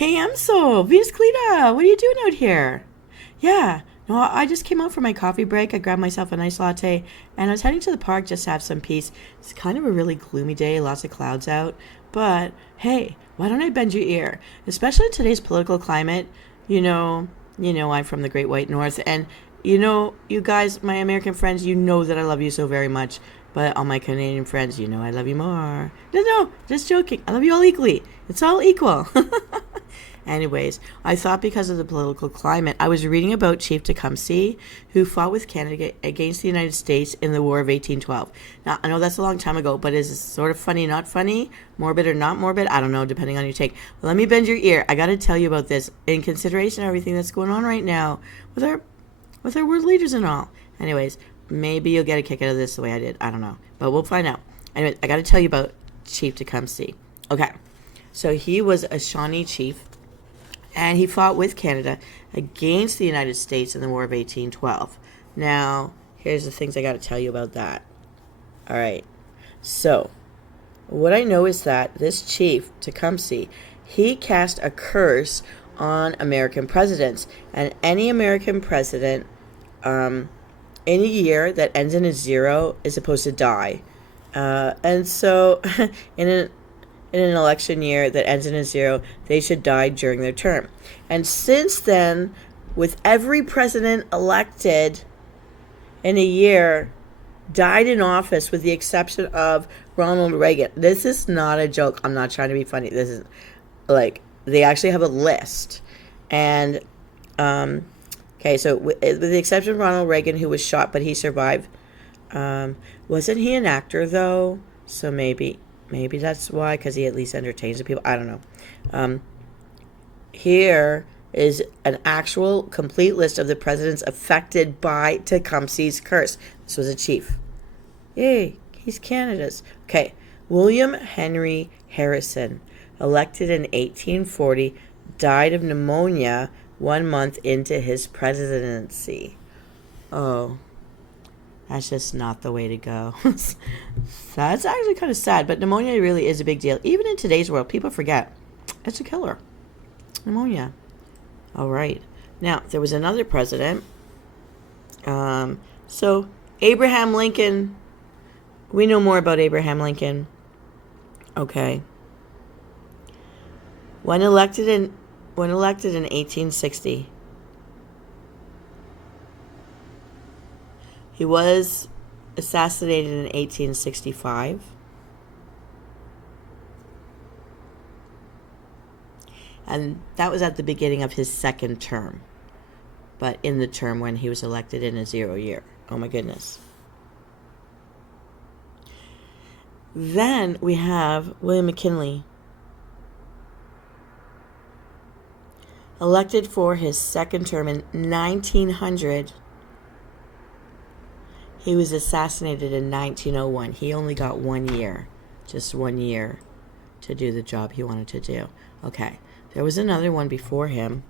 Hey, Msoul, Venus Callida, what are you doing out here? Yeah, no, I just came out for my coffee break. I grabbed myself a nice latte, and I was heading to the park just to have some peace. It's kind of a really gloomy day, lots of clouds out. But hey, why don't I bend your ear? Especially in today's political climate. You know, I'm from the Great White North, and you guys, my American friends, you know that I love you so very much. But all my Canadian friends, I love you more. No, just joking. I love you all equally. It's all equal. Anyways, I thought because of the political climate, I was reading about Chief Tecumseh, who fought with Canada against the United States in the War of 1812. Now, I know that's a long time ago, but is it sort of funny, not funny, morbid or not morbid? I don't know, depending on your take. Well, let me bend your ear. I got to tell you about this in consideration of everything that's going on right now with our world leaders and all. Anyways, maybe you'll get a kick out of this the way I did. I don't know, but we'll find out. Anyway, I got to tell you about Chief Tecumseh. Okay, so he was a Shawnee chief, and he fought with Canada against the United States in the War of 1812. Now, here's the things I got to tell you about that. All right. So, what I know is that this chief, Tecumseh, he cast a curse on American presidents. And any American president in a year that ends in a 0 is supposed to die. And so, in an election year that ends in a 0, they should die during their term. And since then, with every president elected in a year died in office with the exception of Ronald Reagan. This is not a joke. I'm not trying to be funny. This is like, they actually have a list. And, okay, so with the exception of Ronald Reagan, who was shot, but he survived. Wasn't he an actor, though? So maybe that's why, because he at least entertains the people. I don't know. Here is an actual complete list of the presidents affected by Tecumseh's curse. This was a chief. Yay, he's Canada's. Okay, William Henry Harrison, elected in 1840, died of pneumonia 1 month into his presidency. Oh, that's just not the way to go. That's actually kind of sad, but pneumonia really is a big deal. Even in today's world, people forget. It's a killer. Pneumonia. All right. Now, there was another president. So, Abraham Lincoln. We know more about Abraham Lincoln. Okay. When elected in 1860, he was assassinated in 1865. And that was at the beginning of his second term. But in the term when he was elected in a 0 year. Oh my goodness. Then we have William McKinley, elected for his second term in 1900. He was assassinated in 1901. He only got 1 year, just 1 year, to do the job he wanted to do. Okay, there was another one before him.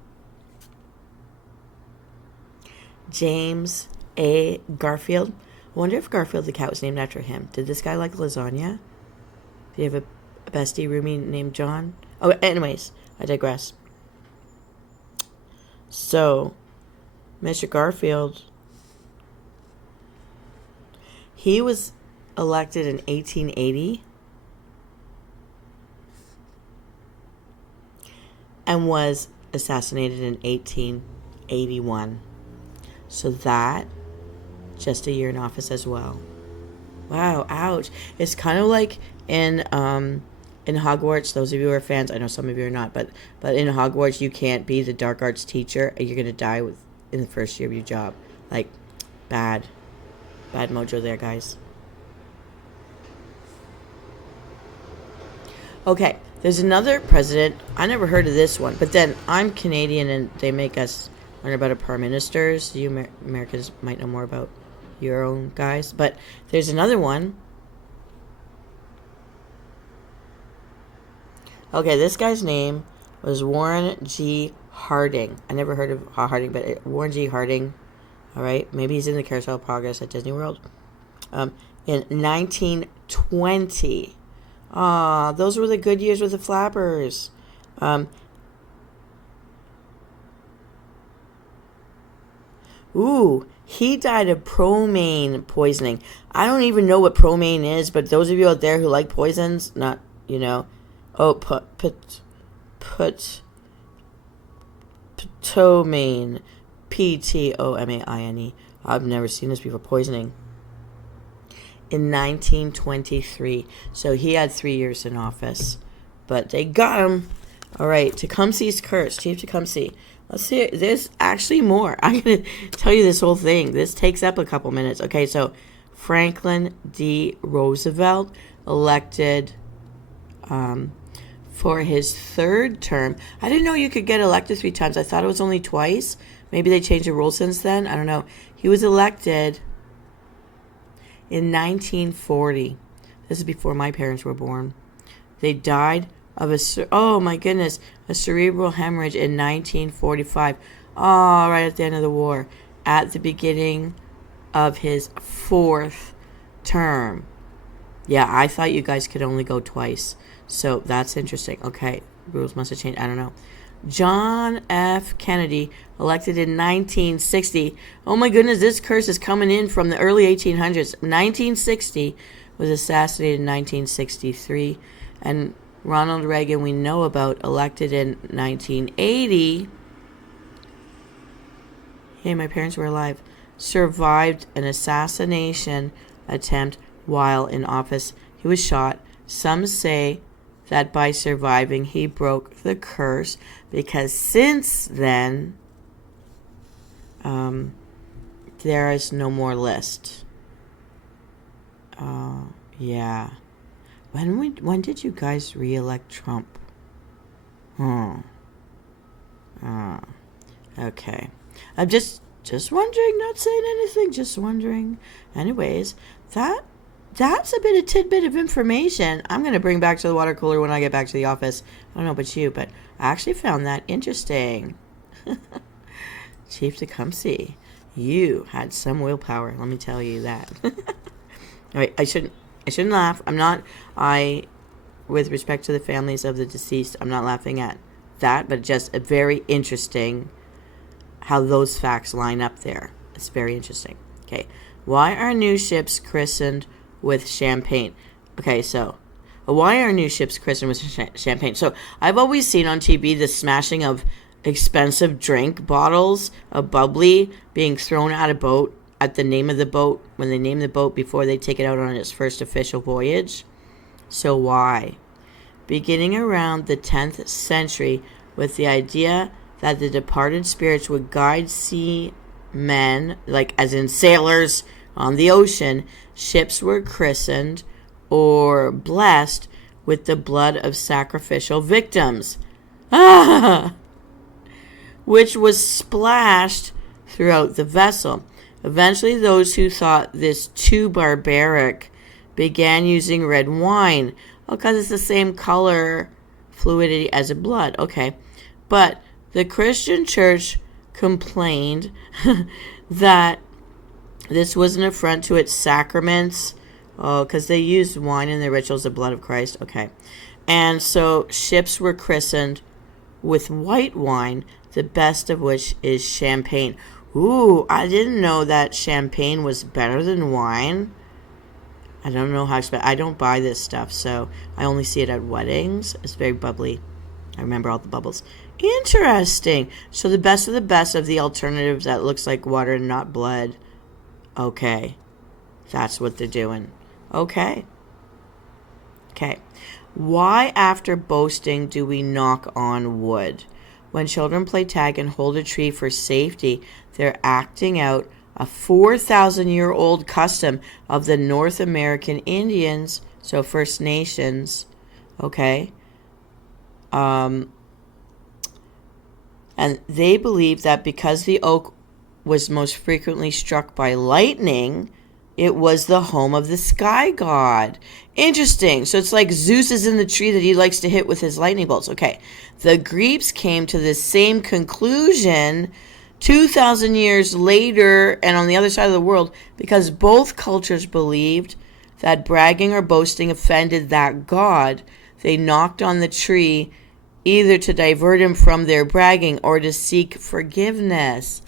James A. Garfield. I wonder if Garfield the cat was named after him. Did this guy like lasagna? Do you have a bestie roomie named John? Oh, anyways, I digress. So, Mr. Garfield, he was elected in 1880 and was assassinated in 1881. So that, just a year in office as well. Wow, ouch. It's kind of like in Hogwarts, those of you who are fans, I know some of you are not, but in Hogwarts, you can't be the dark arts teacher. You're going to die in the first year of your job. Like, bad mojo there, guys. Okay, there's another president. I never heard of this one, but then I'm Canadian and they make us learn about our prime ministers. You Americans might know more about your own guys, but there's another one. Okay, this guy's name was Warren G. Harding. I never heard of Harding, but Warren G. Harding. All right, maybe he's in the Carousel of Progress at Disney World. In 1920. Those were the good years with the flappers. Ooh, he died of bromine poisoning. I don't even know what bromine is, but those of you out there who like poisons, not, oh, ptomine, Ptomaine. I've never seen this before. Poisoning. In 1923. So he had 3 years in office. But they got him. All right, Tecumseh's curse. Chief Tecumseh. Let's see. There's actually more. I'm going to tell you this whole thing. This takes up a couple minutes. Okay, so Franklin D. Roosevelt elected for his 3rd term. I didn't know you could get elected 3 times. I thought it was only twice. Maybe they changed the rules since then. I don't know. He was elected in 1940. This is before my parents were born. They died of a cerebral hemorrhage in 1945. Oh, right at the end of the war. At the beginning of his 4th term. Yeah, I thought you guys could only go twice. So that's interesting. Okay, rules must have changed. I don't know. John F. Kennedy, elected in 1960. Oh my goodness, this curse is coming in from the early 1800s. 1960, was assassinated in 1963. And Ronald Reagan, we know about, elected in 1980. Hey, my parents were alive. Survived an assassination attempt while in office. He was shot. Some say that by surviving, he broke the curse, because since then, there is no more list. Yeah. When did you guys re-elect Trump? Okay. I'm just wondering, not saying anything, just wondering. Anyways, that's a tidbit of information I'm going to bring back to the water cooler when I get back to the office. I don't know about you, but I actually found that interesting. Chief Tecumseh, you had some willpower, let me tell you that. All right, I shouldn't laugh. With respect to the families of the deceased, I'm not laughing at that, but just a very interesting how those facts line up there. It's very interesting. Okay, why are new ships christened with champagne? Okay, so why are new ships christened with champagne? So I've always seen on TV the smashing of expensive drink bottles of bubbly being thrown at a boat at the name of the boat, when they name the boat before they take it out on its first official voyage. So why? Beginning around the 10th century, with the idea that the departed spirits would guide seamen, like as in sailors on the ocean, ships were christened or blessed with the blood of sacrificial victims, which was splashed throughout the vessel. Eventually, those who thought this too barbaric began using red wine. Oh, because it's the same color fluidity as a blood. Okay. But the Christian church complained that this was an affront to its sacraments. Oh, because they used wine in their rituals, the blood of Christ. Okay. And so ships were christened with white wine, the best of which is champagne. Ooh, I didn't know that champagne was better than wine. I don't know how I don't buy this stuff, so I only see it at weddings. It's very bubbly. I remember all the bubbles. Interesting. So the best of the alternatives that looks like water and not blood. Okay. That's what they're doing. Okay. Why after boasting do we knock on wood? When children play tag and hold a tree for safety, they're acting out a 4,000-year-old custom of the North American Indians, so First Nations, okay? And they believe that because the oak was most frequently struck by lightning, it was the home of the sky god. Interesting. So it's like Zeus is in the tree that he likes to hit with his lightning bolts. Okay. The Greeks came to the same conclusion 2,000 years later and on the other side of the world, because both cultures believed that bragging or boasting offended that god. They knocked on the tree either to divert him from their bragging or to seek forgiveness.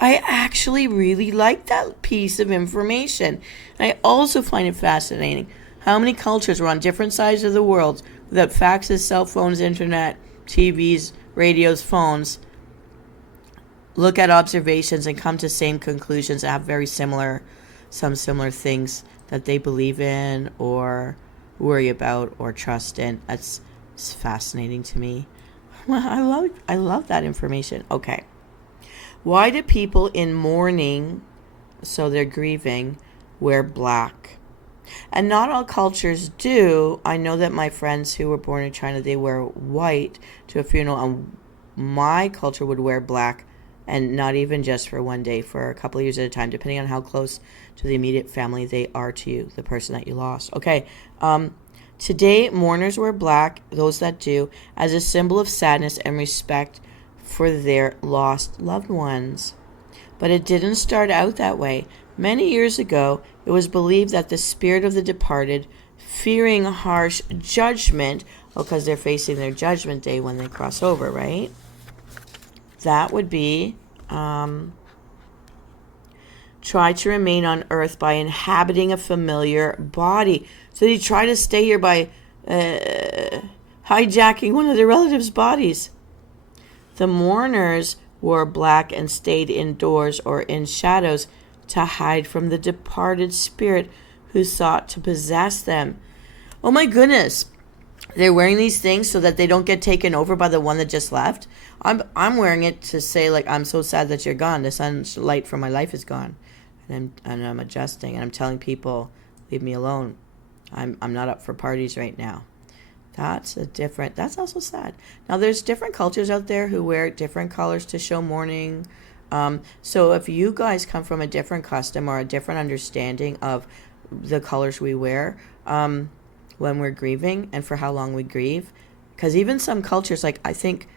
I actually really like that piece of information. And I also find it fascinating how many cultures were on different sides of the world without faxes, cell phones, internet, TVs, radios, phones, look at observations and come to same conclusions and have some similar things that they believe in or worry about or trust in. It's fascinating to me. Well, I love that information. Okay. Why do people in mourning, so they're grieving, wear black? And not all cultures do. I know that my friends who were born in China, they wear white to a funeral, and my culture would wear black, and not even just for one day, for a couple of years at a time, depending on how close to the immediate family they are to you, the person that you lost. Okay, today mourners wear black, those that do, as a symbol of sadness and respect for their lost loved ones. But it didn't start out that way. Many years ago, it was believed that the spirit of the departed, fearing harsh judgment, because they're facing their judgment day when they cross over, right? That would be try to remain on earth by inhabiting a familiar body. So they try to stay here by hijacking one of their relatives' bodies. The mourners wore black and stayed indoors or in shadows to hide from the departed spirit who sought to possess them. Oh my goodness. They're wearing these things so that they don't get taken over by the one that just left. I'm wearing it to say, like, I'm so sad that you're gone. The sunlight from my life is gone. And I'm adjusting, and I'm telling people, leave me alone. I'm not up for parties right now. That's also sad. Now, there's different cultures out there who wear different colors to show mourning. So if you guys come from a different custom or a different understanding of the colors we wear when we're grieving and for how long we grieve, because even some cultures, like I think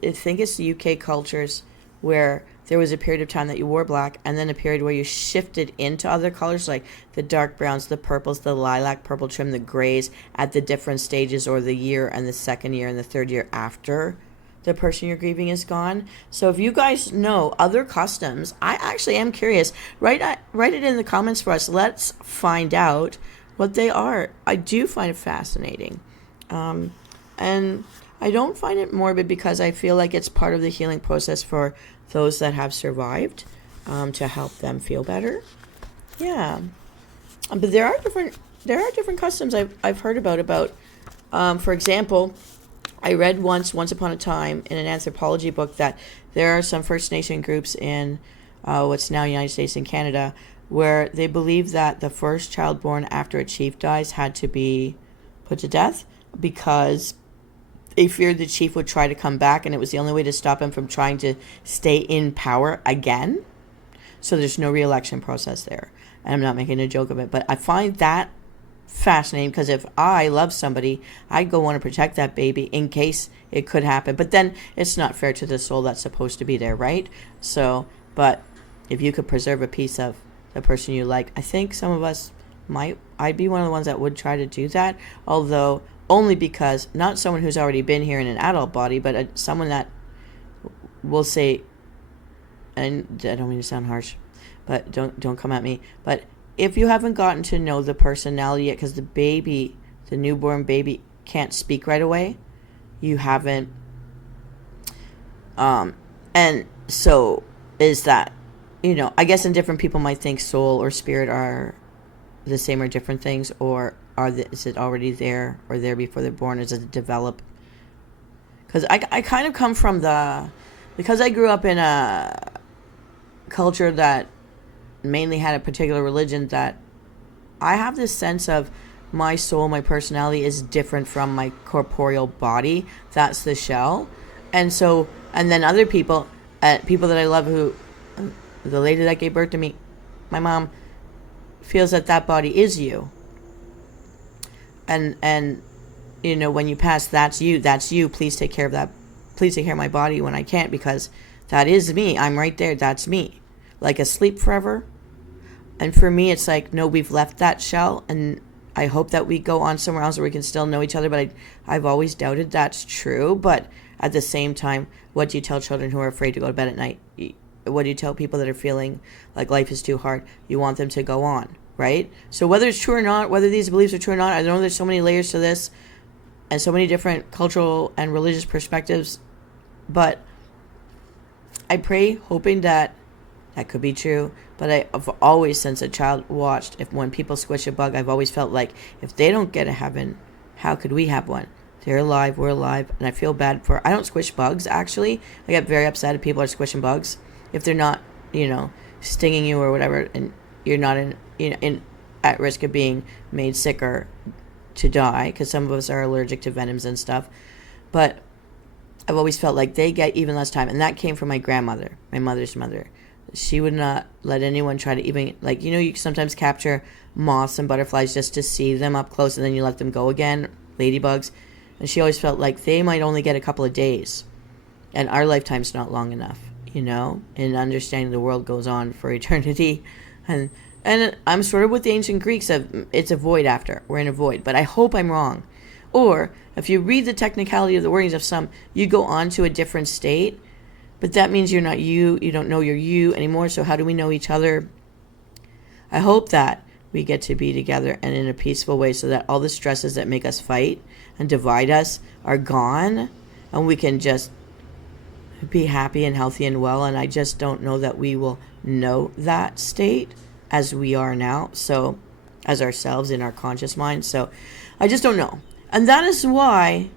it's the UK cultures where there was a period of time that you wore black and then a period where you shifted into other colors, like the dark browns, the purples, the lilac purple trim, the grays at the different stages, or the year and the second year and the third year after the person you're grieving is gone. So if you guys know other customs, I actually am curious. Write it in the comments for us. Let's find out what they are. I do find it fascinating. And I don't find it morbid because I feel like it's part of the healing process for those that have survived, to help them feel better. Yeah. But there are different customs I've heard about, for example, I read once upon a time in an anthropology book that there are some First Nation groups in what's now United States and Canada where they believe that the first child born after a chief dies had to be put to death because they feared the chief would try to come back, and it was the only way to stop him from trying to stay in power again. So there's no re-election process there. And I'm not making a joke of it, but I find that fascinating because if I love somebody, I'd go want to protect that baby in case it could happen. But then it's not fair to the soul that's supposed to be there, right? So, but if you could preserve a piece of the person you like, I think some of us I'd be one of the ones that would try to do that, although only because not someone who's already been here in an adult body, but someone that will say, and I don't mean to sound harsh, but don't come at me, but if you haven't gotten to know the personality yet, because the newborn baby can't speak right away, you haven't, and so is that, I guess in different people might think soul or spirit are the same or different things, or is it already there or there before they're born? Does it develop? Because I kind of come from because I grew up in a culture that mainly had a particular religion, that I have this sense of my soul, my personality is different from my corporeal body. That's the shell. And then other people that I love, who, the lady that gave birth to me, my mom, feels that body is you. And when you pass, that's you. Please take care of that. Please take care of my body when I can't, because that is me. I'm right there. That's me. Like asleep forever. And for me, it's like, no, we've left that shell, and I hope that we go on somewhere else where we can still know each other. But I've always doubted that's true. But at the same time, what do you tell children who are afraid to go to bed at night? what do you tell people that are feeling like life is too hard? You want them to go on, right? So whether it's true or not, whether these beliefs are true or not, I know there's so many layers to this and so many different cultural and religious perspectives, but I pray hoping that could be true. But I've always, since a child, watched when people squish a bug, I've always felt like if they don't get a heaven, how could we have one? They're alive, we're alive, and I feel bad I don't squish bugs, actually. I get very upset if people are squishing bugs. If they're not, stinging you or whatever, and you're not at risk of being made sick or to die, because some of us are allergic to venoms and stuff. But I've always felt like they get even less time, and that came from my grandmother, my mother's mother. She would not let anyone try to even, you sometimes capture moths and butterflies just to see them up close, and then you let them go again, ladybugs. And she always felt like they might only get a couple of days. And our lifetime's not long enough, and understanding the world goes on for eternity. And I'm sort of with the ancient Greeks of it's a void after. We're in a void. But I hope I'm wrong. Or if you read the technicality of the wordings of some, you go on to a different state. But that means you're not you. You don't know you're you anymore. So how do we know each other? I hope that we get to be together and in a peaceful way so that all the stresses that make us fight and divide us are gone. And we can just be happy and healthy and well. And I just don't know that we will know that state as we are now. So as ourselves in our conscious mind. So I just don't know. And that is why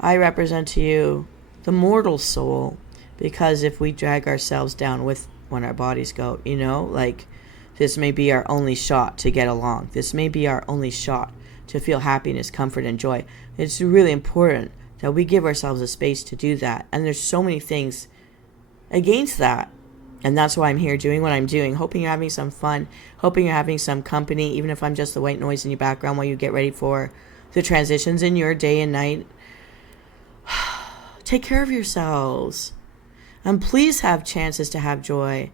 I represent to you the mortal soul. Because if we drag ourselves down with when our bodies go, this may be our only shot to get along. This may be our only shot to feel happiness, comfort, and joy. It's really important that we give ourselves a space to do that. And there's so many things against that. And that's why I'm here doing what I'm doing, hoping you're having some fun, hoping you're having some company, even if I'm just the white noise in your background while you get ready for the transitions in your day and night. Take care of yourselves. And please have chances to have joy.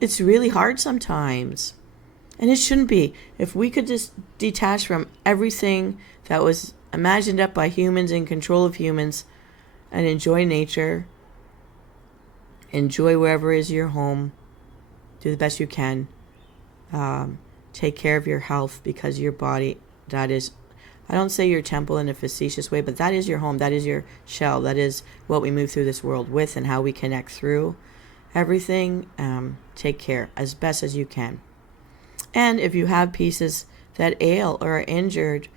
It's really hard sometimes. And it shouldn't be. If we could just detach from everything that was imagined up by humans, in control of humans, and enjoy nature, enjoy wherever is your home, do the best you can. Take care of your health, because your body, that is, I don't say your temple in a facetious way, but that is your home. That is your shell. That is what we move through this world with and how we connect through everything. Take care as best as you can. And if you have pieces that ail or are injured,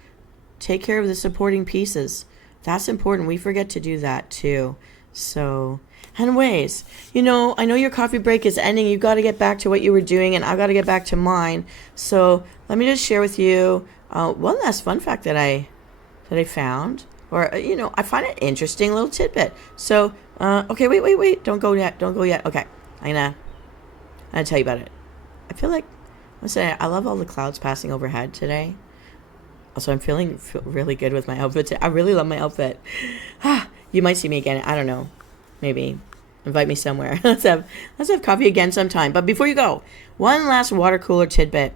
take care of the supporting pieces. That's important. We forget to do that too. So, anyways, I know your coffee break is ending. You've got to get back to what you were doing, and I've got to get back to mine. So let me just share with you one last fun fact that I found, or I find it interesting little tidbit. So, okay, wait, don't go yet. Okay, I'm gonna tell you about it. I feel like I love all the clouds passing overhead today. Also, I'm feeling really good with my outfit. I really love my outfit. You might see me again. I don't know. Maybe invite me somewhere. Let's have coffee again sometime. But before you go, one last water cooler tidbit.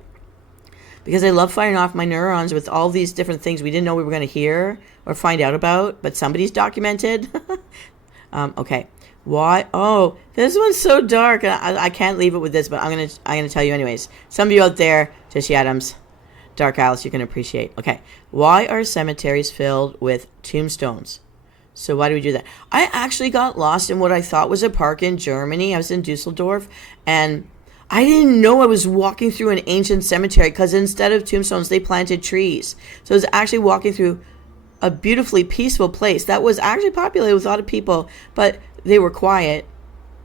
Because I love firing off my neurons with all these different things we didn't know we were going to hear or find out about, but somebody's documented. Okay. Why? Oh, this one's so dark. I can't leave it with this, but I'm gonna tell you anyways. Some of you out there, Tishy Adams, Dark Alice, you can appreciate. Okay. Why are cemeteries filled with tombstones? So why do we do that? I actually got lost in what I thought was a park in Germany. I was in Dusseldorf, and I didn't know I was walking through an ancient cemetery, because instead of tombstones, they planted trees. So I was actually walking through a beautifully peaceful place that was actually populated with a lot of people, but they were quiet.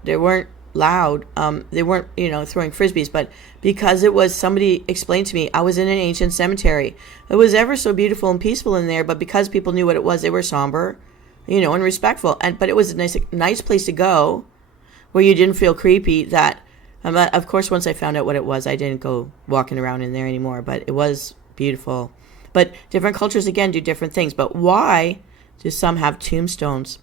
They weren't loud. They weren't, throwing frisbees, but because it was, somebody explained to me, I was in an ancient cemetery. It was ever so beautiful and peaceful in there, but because people knew what it was, they were somber, and respectful. But it was a nice place to go where you didn't feel creepy. That of course, once I found out what it was, I didn't go walking around in there anymore, but it was beautiful. But different cultures, again, do different things. But why do some have tombstones?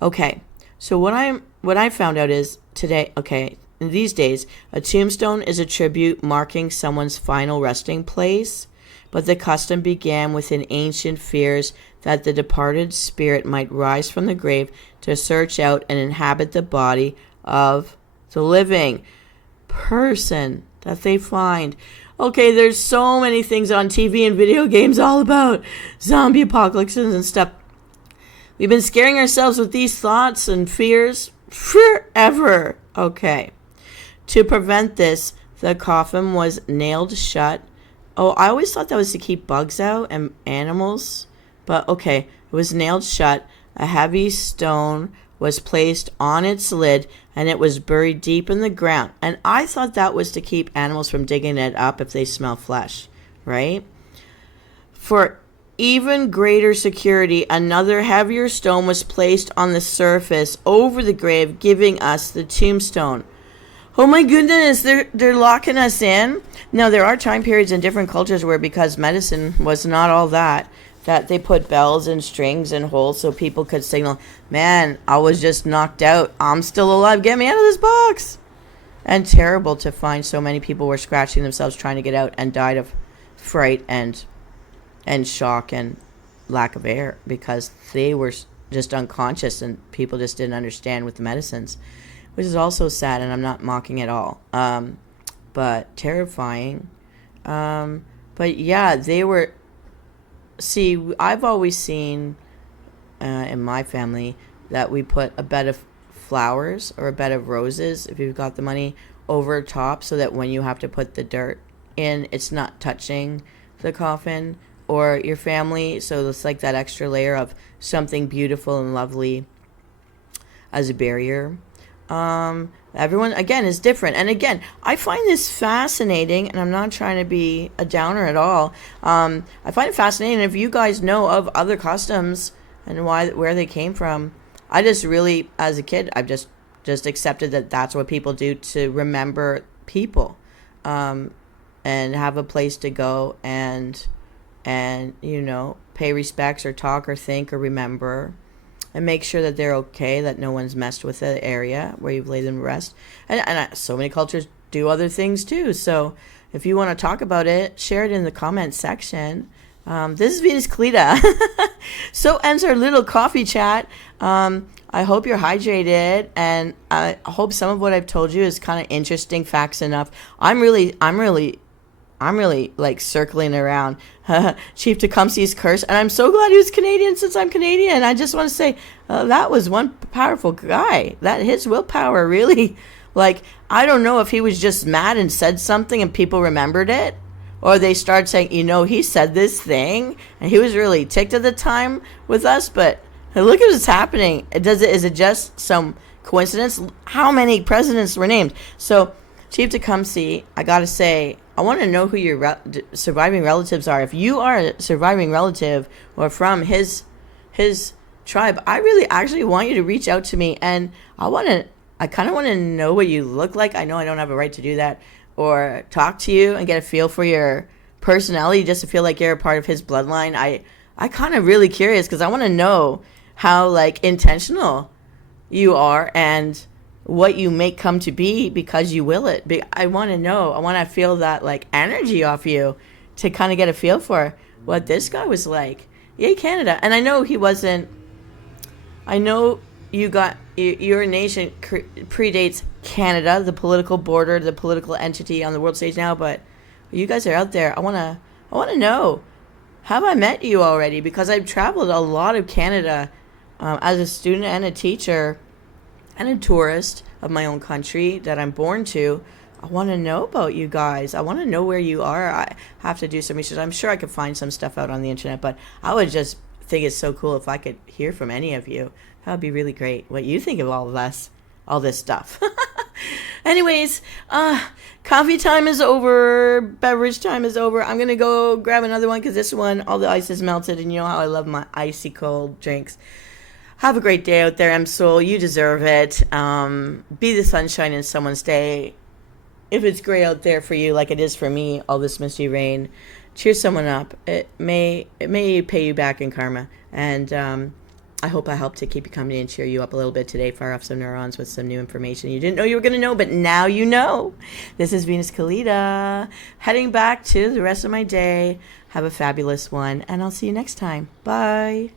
Okay, so what I found out is today, in these days, a tombstone is a tribute marking someone's final resting place. But the custom began within ancient fears that the departed spirit might rise from the grave to search out and inhabit the body of the living person that they find. Okay, there's so many things on TV and video games all about zombie apocalypses and stuff. We've been scaring ourselves with these thoughts and fears forever. Okay. To prevent this, the coffin was nailed shut. Oh, I always thought that was to keep bugs out and animals. But okay, it was nailed shut. A heavy stone was placed on its lid, and it was buried deep in the ground. And I thought that was to keep animals from digging it up if they smell flesh, right? For even greater security, another heavier stone was placed on the surface over the grave, giving us the tombstone. Oh my goodness, they're locking us in. Now, there are time periods in different cultures where, because medicine was not all that they put bells and strings and holes so people could signal, man, I was just knocked out. I'm still alive. Get me out of this box. And terrible to find so many people were scratching themselves trying to get out and died of fright and shock and lack of air because they were just unconscious and people just didn't understand with the medicines, which is also sad, and I'm not mocking at all, but terrifying. But yeah, they were. See, I've always seen in my family that we put a bed of flowers or a bed of roses, if you've got the money, over top so that when you have to put the dirt in, it's not touching the coffin or your family. So it's like that extra layer of something beautiful and lovely as a barrier. Everyone, again, is different. And again, I find this fascinating, and I'm not trying to be a downer at all. I find it fascinating. If you guys know of other customs and where they came from, I just really, as a kid, I've just accepted that that's what people do to remember people, and have a place to go and pay respects or talk or think or remember. And make sure that they're okay, that no one's messed with the area where you've laid them to rest. And so many cultures do other things too. So if you want to talk about it, share it in the comments section. This is Venus Callida. So ends our little coffee chat. I hope you're hydrated, and I hope some of what I've told you is kind of interesting facts enough. I'm really like circling around Chief Tecumseh's curse, and I'm so glad he was Canadian since I'm Canadian. I just want to say that was one powerful guy. That his willpower really, like, I don't know if he was just mad and said something and people remembered it, or they started saying, he said this thing and he was really ticked at the time with us. But look at what's happening. Is it just some coincidence? How many presidents were named? So Chief Tecumseh, I gotta say, I want to know who your surviving relatives are. If you are a surviving relative or from his tribe, I really actually want you to reach out to me, and I kind of want to know what you look like. I know I don't have a right to do that, or talk to you and get a feel for your personality just to feel like you're a part of his bloodline. I kind of really curious because I want to know how like intentional you are and what you make come to be because you will it. I want to know. I want to feel that like energy off you to kind of get a feel for what this guy was like. Yay, Canada. And I know he wasn't. I know your nation predates Canada, the political border, the political entity on the world stage now. But you guys are out there. I want to know. Have I met you already? Because I've traveled a lot of Canada as a student and a teacher and a tourist of my own country that I'm born to. I want to know about you guys. I want to know where you are. I have to do some research. I'm sure I could find some stuff out on the internet, but I would just think it's so cool if I could hear from any of you. That would be really great. What you think of all of us, all this stuff. Anyways, coffee time is over. Beverage time is over. I'm going to go grab another one because this one, all the ice is melted, and you know how I love my icy cold drinks. Have a great day out there, Msoul. You deserve it. Be the sunshine in someone's day. If it's gray out there for you, like it is for me, all this misty rain, cheer someone up. It may pay you back in karma. And I hope I helped to keep you company and cheer you up a little bit today. Fire off some neurons with some new information you didn't know you were going to know, but now you know. This is Venus Callida, heading back to the rest of my day. Have a fabulous one, and I'll see you next time. Bye.